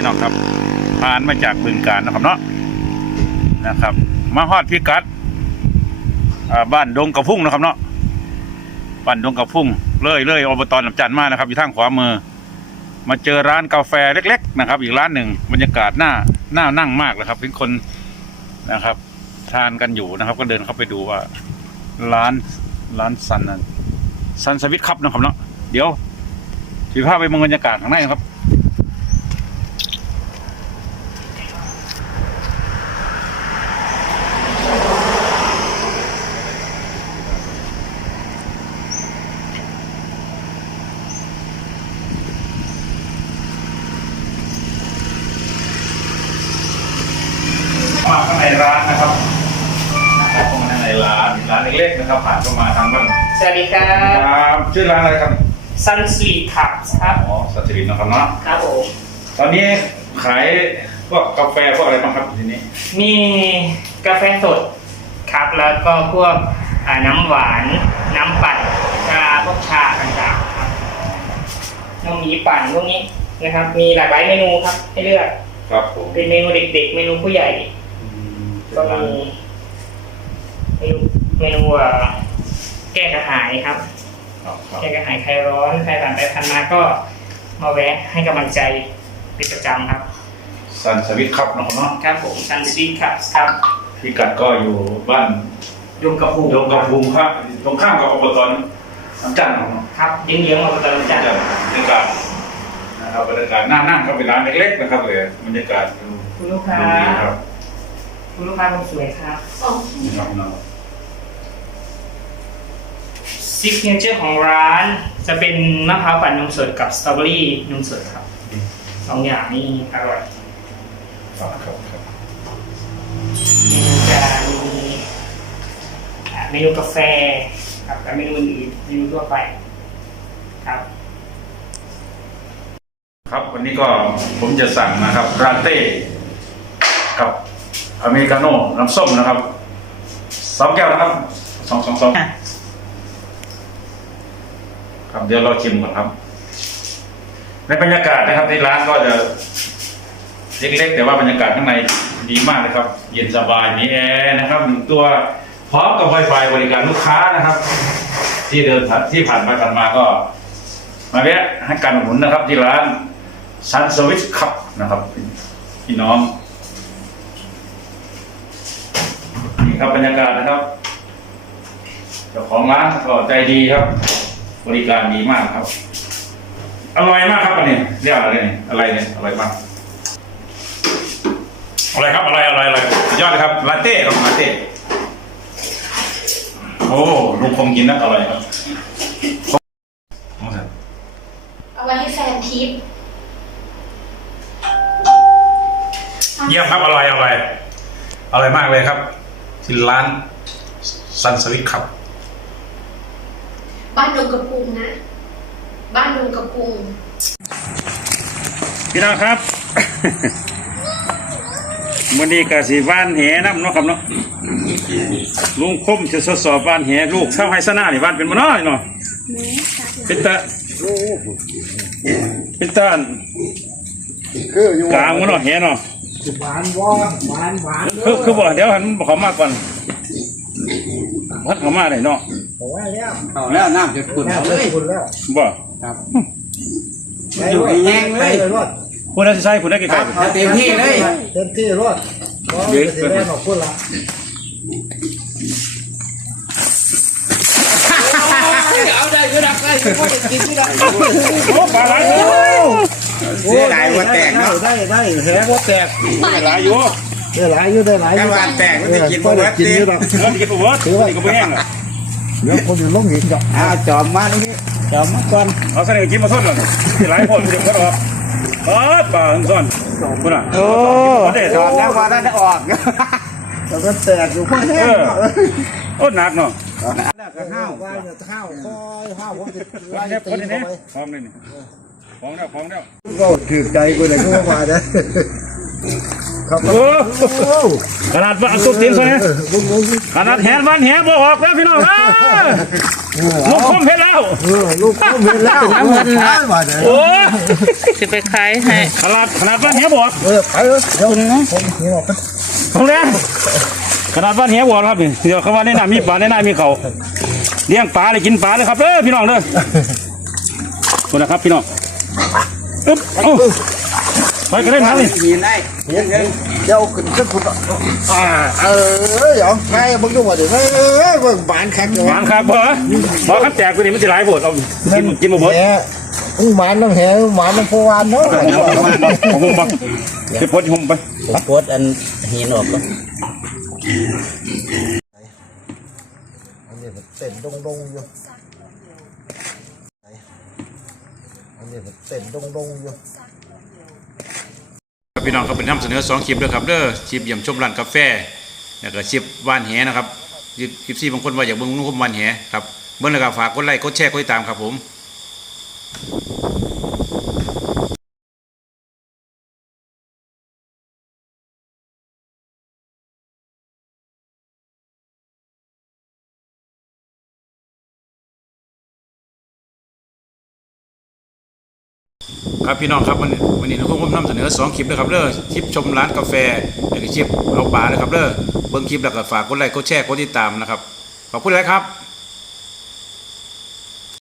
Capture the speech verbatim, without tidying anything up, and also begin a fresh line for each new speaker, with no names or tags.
พี่น้องครับผ่านมาจากบึงกาฬนะครับเนาะนะครับมาฮอดพิกัดบ้านดงกระพุ่งนะครับเนาะบ้านดงกระพุ่งเลยเลยอบต.ลำจันมานะครับอยู่ทางขวามือมาเจอร้านกาแฟเล็กๆนะครับอีกร้านหนึ่งบรรยากาศน่าน่านั่งมากเลยครับเป็นคนนะครับทานกันอยู่นะครับก็เดินเข้าไปดูว่าร้านร้านซันซันสวิตครับนะครับเนาะเดี๋ยวถือภาพไปมองบรรยากาศข้างในครับมาข้างในร้านนะครับนะครับเข้ามาในร้านร้านเล็กๆนะครับผ่านเข้ามาทางบ้าน
สวัสดีครับ
ครับชื่อร้านอะไรครับ
ซันสวีทครับครับ
อ๋อซันสวีทนะครับเนาะ
ครับผม
ตอนนี้ขายพวกกาแฟพวกอะไรบ้างครับทีนี้
มีกาแฟสดครับแล้วก็พวกน้ำหวานน้ำปั่นชาพวกชาต่างๆครับนมหมีปั่นพวกนี้นะครับมีหลากหลายเมนูครับให้เลือก
ครับผม
เป็นเมนูเด็กๆเมนูผู้ใหญ่ก็มีเมนูเมนูแก้กระหายครับแก้กระหายใครร้อนใครผ่านไปผ่านมาก็มาแวะให้กำลังใจเป็นประจำครับ
ซันสวิตครับนะครับเนาะ
ครับผมซันสวิตครับครับ
พิกัดก็อยู่บ้าน
ยงกระพุง
ยงกระพุงครับตรงข้ามกับอบต.ลำจันทร์
ครับเยื้องๆอบต.ลำจันทร์
บรรยากาศนะครับบรรยากาศน่านั่งครับเป็นร้านเล็กๆนะครับเลยบรรยากาศ
คุณลูกค้าคุณลูกค้าคนสวยครับซิกเนเจอร์ของร้านจะเป็นมะพร้าวปั่นนมสดกับสตรอเบอรี่นมสดครับสองอย่างนี้อร่อย
ครับครับ
เมนูจะมีเมนูกาแฟครับกับเมนูอื่นเมนูทั่วไปครับ
ครับวันนี้ก็ผมจะสั่งนะครับราเต้กับอเมริกาโน่น้ำส้มนะครับสองแก้วนะครับสองสองสองครับเดี๋ยวเราชิมก่อนครับในบรรยากาศนะครับในร้านก็จะเล็กๆแต่ว่าบรรยากาศข้างในดีมากเลยครับเย็นสบายมีแอร์นะครับหนึ่งตัวพร้อมกับ Wi-Fi บริการลูกค้านะครับที่เดินที่ผ่านไปผ่านมาก็มาแวะให้การหนุนนะครับที่ร้านซันสวิตครับนะครับพี่น้องนี่ครับบรรยากาศนะครับเจ้าของร้านก็ใจดีครับบริการดีมากครับอร่อยมากครับอันนี้เรียกอะไรเนี่ยอะไรเนี่ยอร่อยมากอะไรครับอะไรอะไรอะไรยอดเลยครับลาเต้ครับลาเต้โอ้ลุงคงกินนะอร่อยครับ
เอาไว้ให้แฟนทิป
เยี่ยมครับอร่อยอร่อยอร่อยมากเลยครับที่ร้านซันสวิตครับ
บ้านดงกระพุงนะบ้านดงกระพุง
พี่น้องครับ วันนี้กะสีบ้านแหน้ำเนาะครับเนาะลุงคมจะทดสอบบ้านแหลูกเช่าไฮซาน่านี่บ้านเป็นมะน้อยเนาะเป็นตาเป็นตากลางมะน้อยแหเนาะ
หวานวะหวานหวาน
คือคือบอกเดี๋ยวหันบอกเขามากก่อนพัดเขามาเลยเนาะ
บอกว่าแล้ว
แล้วน้ำจะขุ่นเลย
ขุ่นแล้ว
บ่
ครับอยู่แห้งเลย
คุณน่าจะใช่คุณได้กี่ไก่
เต็มที่เลย
เต็มที่รอดเดี๋ยวจะได้บอกพูดละ
เอาได้ก็ได้ได้ก็กินไม่ได้
โอ้ปลาไหล
เสียหลายวัวแตกเนาะ
ได้ได้แหงวัวแตก
ได้หลายอยู่
ได้หลายอยู่ได้หลายอยู่
วัวแตกมันจะกินวัว
กินอยู่หรอก
กินวัวถือว่าก็ไม่แห้งอ่ะ
เดี๋ยวคนอยู่ล้มหินจ้ะ
อ้าวจอมมาตรงนี้จอมมาก่อน
เอาเสนอกินมาทดเลยหลายคนเดี๋ยวก็ออกอ๋อปลาทั้งซ้อนคุณอ่ะ
โอ้จอมแล้วว่าได้ออก
แล้วก็แตกอยู่ข้าง
นี้โอ้หนักเนาะ
ข้าวว่าจะข้าวคอยข้าวผมจะ
ว่าจะตีเข้าไปพร้อมเลยนี่พร้อมแล้วพร้อมแล้ว
ก็ถือใจกูเลยก็มาเด้ครับโอ้
ขนาดว่าตุ๊กตีนซะเนี่ยขนาดแหนวันแหนบอกออกแล้วพี่น้องลูกคมเพชรแล้ว
เออลูกเขาเห็นแล้วน้ำมันนะมาเด้อ
โอ้ย
จะไปขายให้
ขนาดขนาดบ้านเหี้ยบอก
เออไปเลยเดี๋ยวผมนี่บอกกัน
ของแรงขนาดบ้านเหี้ยบอกครับนี่เดี๋ยวเขาว่าในน้ำมีปลาในน้ำมีเขาเลี้ยงปลาเลยกินปลาเลยครับเด้อพี่น้องเด้อคนนะครับพี่น้องอึ๊บเอ้าไปกันเลยครับนี่
มีได้
เห็นเห็นเดี๋ยวขึ้นขึ้นคุณอ่าเออเดี๋ยวไงมึงดูว่าเดี๋ยวเออเบิ่งบานคักอยู่
หวานครับบ่บ่ครับแจกตัวนี้มันจะหลายโบดเอากินกินบ่เบิด
แหมึงหวานน้ำแหหวานน้ำโพวานเนาะ
ผมผมไปไปพดผมไป
โคตรอันหินออกก็
อันนี้มันเต้นดงดงอยู่อันนี้มันเต้นดงดงอยู่
พี่น้องก็เป็นนำเสนอสองคลิปด้วยครับเด้อคลิปเยี่ยมชมร้านกาแฟแล้วก็คลิปบ้านแหนะครับคลิปซี่บางคนว่าอยากเบิ่งนุ่มบ้านแหครับเบิ่งแล้วก็ฝากกดไลค์กดแชร์กดติดตามครับผมครับพี่น้องครับวันวันนี้ผมนำเสนอสองคลิปด้วยครับเด้อคลิปชมร้านกาแฟแล้วก็คลิปเอาปลาเลยครับเด้อเบิ่งคลิปแล้วก็ฝากกดไลค์กดแชร์กดติดตามนะครับขอบคุณเลยครับ